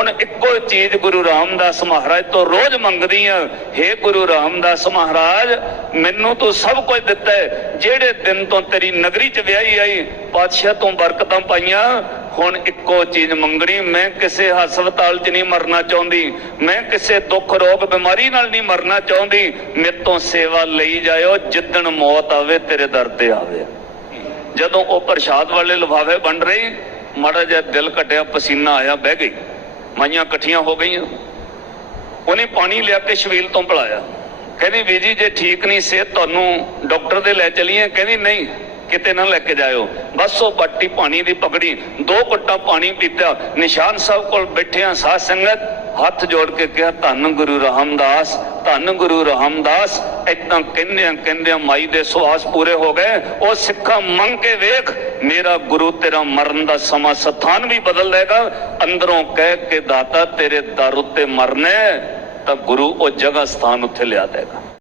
ਹੁਣ ਇੱਕੋ ਚੀਜ਼ ਗੁਰੂ ਰਾਮਦਾਸ ਮਹਾਰਾਜ ਤੋਂ ਰੋਜ਼ ਮੰਗਦੀ ਆ। हे ਗੁਰੂ ਰਾਮਦਾਸ ਮਹਾਰਾਜ, ਮੈਨੂੰ ਤੂੰ ਸਭ ਕੁਝ ਦਿੱਤਾ ਜਿਹੜੇ ਦਿਨ ਤੋਂ ਤੇਰੀ ਨਗਰੀ ਚ ਵਿਆਹੀ ਆਈ ਪਾਤਸ਼ਾਹ ਤੋਂ ਬਰਕਤਾਂ ਪਾਈਆਂ। ਹੁਣ ਇੱਕੋ ਚੀਜ਼ ਮੰਗਣੀ, ਮੈਂ ਕਿਸੇ ਹਸਪਤਾਲ 'ਚ ਨਹੀਂ ਮਰਨਾ ਚਾਹੁੰਦੀ। ਮੈਂ ਕਿਸੇ ਦੁੱਖ ਰੋਗ ਬਿਮਾਰੀ ਨਾਲ ਨਹੀਂ ਮਰਨਾ ਚਾਹੁੰਦੀ। ਮੇਰੇ ਤੋਂ ਸੇਵਾ ਲਈ ਜਾਇਓ, ਜਿੱਦਣ ਮੌਤ ਆਵੇ ਤੇਰੇ ਦਰ ਤੇ ਆਵੇ। ਜਦੋਂ ਉਹ ਪ੍ਰਸ਼ਾਦ ਵਾਲੇ ਲਿਫਾਫੇ ਵੰਡ ਰਹੀ, ਮਾੜਾ ਜਿਹਾ ਦਿਲ ਘਟਿਆ, ਪਸੀਨਾ ਆਇਆ, ਬਹਿ ਗਈ। ਮਾਈਆਂ ਇਕੱਠੀਆਂ ਹੋ ਗਈਆਂ। ਉਹਨੇ ਪਾਣੀ ਲਿਆ ਕੇ ਸ਼ਵੀਲ ਤੋਂ ਪਿਲਾਇਆ। ਕਹਿੰਦੀ ਬੀਜੀ ਜੇ ਠੀਕ ਨਹੀਂ ਸਿਹਤ ਤੁਹਾਨੂੰ ਡਾਕਟਰ ਦੇ ਲੈ ਚਲੀਏ। ਕਹਿੰਦੀ, ਨਹੀਂ, ਕਿਤੇ ਨਾ ਲੈ ਕੇ ਜਾਇਓ। ਬਸ ਉਹ ਬਾਟੀ ਪਾਣੀ ਦੀ ਪਕੜੀ ਦੋ ਘੁੱਟਾਂ ਪਾਣੀ ਪੀਤਾ। ਨਿਸ਼ਾਨ ਸਾਹਿਬ ਕੋਲ ਬੈਠਿਆਂ ਸਾਧ ਸੰਗਤ। ਹੱਥ ਜੋੜ ਕੇ ਕਿਹਾ, ਧੰਨ ਗੁਰੂ ਰਾਮਦਾਸ, ਧੰਨ ਗੁਰੂ ਰਾਮਦਾਸ। ਇਦਾਂ ਕਹਿੰਦਿਆਂ ਕਹਿੰਦਿਆਂ ਮਾਈ ਦੇ ਸੁਆਸ ਪੂਰੇ ਹੋ ਗਏ। ਉਹ ਸਿੱਖਾਂ ਮੰਗ ਕੇ ਵੇਖ ਮੇਰਾ ਗੁਰੂ ਤੇਰਾ ਮਰਨ ਦਾ ਸਮਾਂ ਸਥਾਨ ਵੀ ਬਦਲ ਦੇਗਾ। ਅੰਦਰੋਂ ਕਹਿ ਕੇ ਦਾਤਾ ਤੇਰੇ ਦਰ ਉੱਤੇ ਮਰਨਾ ਹੈ, ਤਾਂ ਗੁਰੂ ਉਹ ਜਗ੍ਹਾ ਸਥਾਨ ਉੱਥੇ ਲਿਆ ਦੇਗਾ।